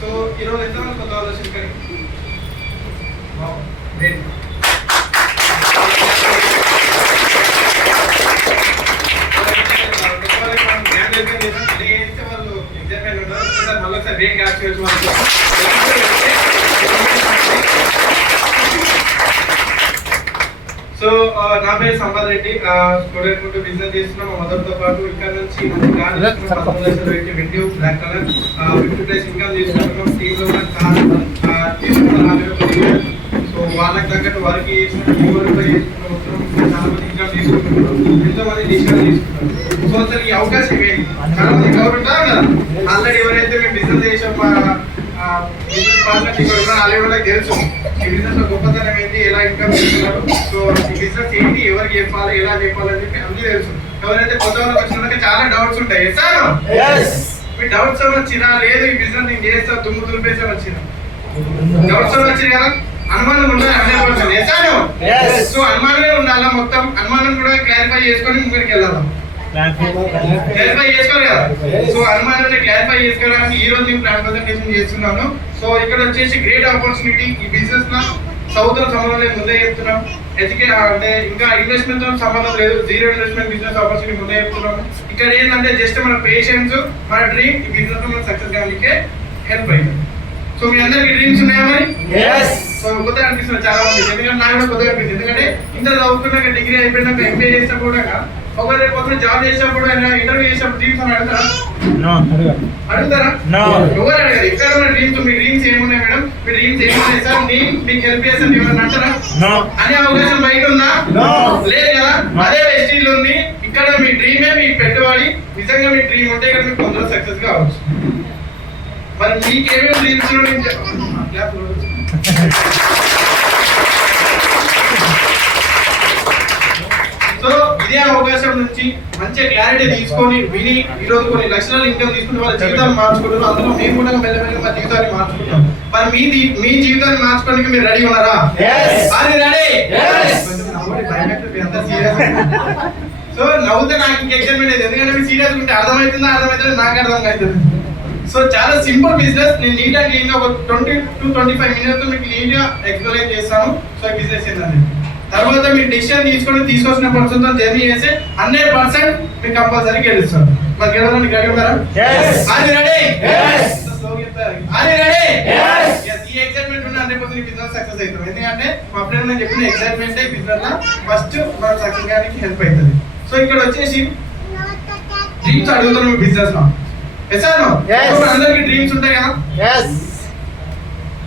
So ఈరోజు ఎంతమంది కొత్త ఆలోచన వాళ్ళు ఎగ్జామ్ ఉంటారు మళ్ళీ ఒకసారి బ్రేక్ యాక్చువల్స్ సో నా పేరు సంపత్ రెడ్డి, స్టూడెంట్ బిజినెస్ చేస్తున్నాం. మా మదర్తో పాటు ఇక్కడ నుంచి వెండి బ్లాక్ కలర్ 50+ ఇన్కమ్ తీసుకుంటున్నాం. టీంలో సో వాళ్ళకి తగ్గట్టు వారికి చేసుకుంటున్నాం. చాలా మంది ఇన్కమ్ తీసుకుంటున్నాం, ఎంతో మంది డిసిషన్ తీసుకుంటారు. సో అసలు ఈ అవకాశం ఏంటి? చాలా మంది గవర్నమెంట్ కదా ఆల్రెడీ ఎవరైతే మేము బిజినెస్ చేసాం బిజినెస్ పార్ట్నర్స్ ఇక్కడ ఉన్నారు వాళ్ళకి తెలుసు ఈ బిజినెస్ లో గొప్పతనం ఏంటి, ఎలా ఇన్కమ్ చేస్తున్నారు, సో ఈ బిజినెస్ ఏంటి, ఎవరికి చెప్పాలి, ఎలా చెప్పాలని చెప్పి అన్ని తెలుసు. ఎవరైతే కొత్త వాళ్ళకి వచ్చిన చాలా డౌట్స్ ఉంటాయి సార్, మీ డౌట్స్ వచ్చినా లేదు ఈ బిజినెస్ నేను చేస్తా దుమ్ము దులిపేసా వచ్చిన డౌట్స్ వచ్చినాయి కదా, అనుమానం ఉండాలి 100%. సో అనుమానమే ఉండాలా, మొత్తం అనుమానం కూడా క్లారిఫై చేసుకొని ముందుకు వెళ్ళాలి. క్లారిఫై చేసుకోవాలి కదా, సో అనుమానాన్ని క్లారిఫై చేసుకోవడానికి ఈ రోజు నేను ప్లాన్ ప్రజెంటేషన్ చేస్తున్నాను. సో ఇక్కడ వచ్చేసి గ్రేట్ ఆపర్చునిటీ ఈ బిజినెస్ లో చదువుతో సంబంధం లేదు, ముందే చెప్తున్నాం. అంటే ఇంకా ఇన్వెస్ట్మెంట్ తో సంబంధం లేదు, జీరో ఇన్వెస్ట్మెంట్ బిజినెస్ ఆపర్చునిటీ ముందే చెప్తున్నాము. ఇక్కడ ఏంటంటే జస్ట్ మన పేషెన్స్, మన డ్రీమ్ ఈ బిజినెస్ లో మనం సక్సెస్ కావడానికి హెల్ప్ అయింది. సో మీ అందరికి డ్రీమ్స్ ఉన్నాయా మరి? సో కొత్తగా అనిపిస్తుంది చాలా మంది, ఎందుకంటే నాకు కూడా కొత్తగా అనిపిస్తుంది. ఎందుకంటే ఇంత చదువుకున్నాక డిగ్రీ అయిపోయినాక ఎంబీఏ చేసినప్పుడు కూడా ఒకరి కొత్త జాబ్ చేసినప్పుడు ఇంటర్వ్యూ చేసినప్పుడు డ్రీమ్స్ అని అడుగుతారా? అడుగుతారా? ఎవరు అడగారు? ఇక్కడ ఉన్న డ్రీమ్స్, మీ డ్రీమ్స్ ఏమున్నాయి మేడం, మీ డ్రీమ్స్ ఏమున్నాయి సార్, మీకు హెల్ప్ చేస్తాను ఎవరైనా అంటారా? అనే అవకాశం బయట ఉందా? లేదు కదా. అదే వెస్టీల్ ఉంది. ఇక్కడ మీ డ్రీమే మీకు పెట్టుబడి, నిజంగా మీ డ్రీమ్ ఉంటే ఇక్కడ మీకు కొందరు సక్సెస్ కావచ్చు. మరి మీకేమేమి డ్రీమ్స్ సో ఇదే అవకాశం నుంచి మంచిగా క్లారిటీ తీసుకొని విని ఈరోజు కొన్ని లక్షల ఇన్కమ్ తీసుకుని వాళ్ళ జీవితాన్ని మార్చుకుంటున్నారు. అందులో మేము కూడా మెల్లమెల్లగా మా జీవితాన్ని మార్చుకుంటాం. మరి మీ జీవితాన్ని మార్చుకోవడానికి మీరు రెడీ ఉన్నారా? సో నవ్వుతే నాకు ఇంక ఎక్సైట్మెంట్ అయితే, ఎందుకంటే మీరు సీరియస్ ఉంటే అర్థమవుతుందా అర్థమవుతుంది నాకు అర్థం అవుతుంది. సో చాలా సింపుల్ బిజినెస్, నేను నీట్ అండ్ క్లీన్ గా ఒక 20 to 25 మినిట్స్ మీకు నీట్ గా ఎక్స్ప్లెయిన్ చేస్తాను. సో ఈ బిజినెస్ ఏంటండి, తర్వాత మీరు డిసిషన్ తీసుకొచ్చిన పర్సన్ తో జర్నీ చేసి 100% మీకు కంపల్సరీ గెలుస్తారు. మరి గెలవడానికి రెడీ ఉన్నారా? ఈ ఎక్సైట్మెంట్ ఉన్న 100% బిజినెస్ సక్సెస్ అవుతుంది. ఎందుకంటే మా ఫ్రెండ్ నేను చెప్పిన ఎక్సైట్మెంట్ బిజినెస్ లో ఫస్ట్ మనం సక్సెస్ కావడానికి హెల్ప్ అవుతుంది. సో ఇక్కడ వచ్చేసి డ్రీమ్స్ అడుగుతున్నాం బిజినెస్ లో. అందరికి డ్రీమ్స్ ఉంటాయి కదా.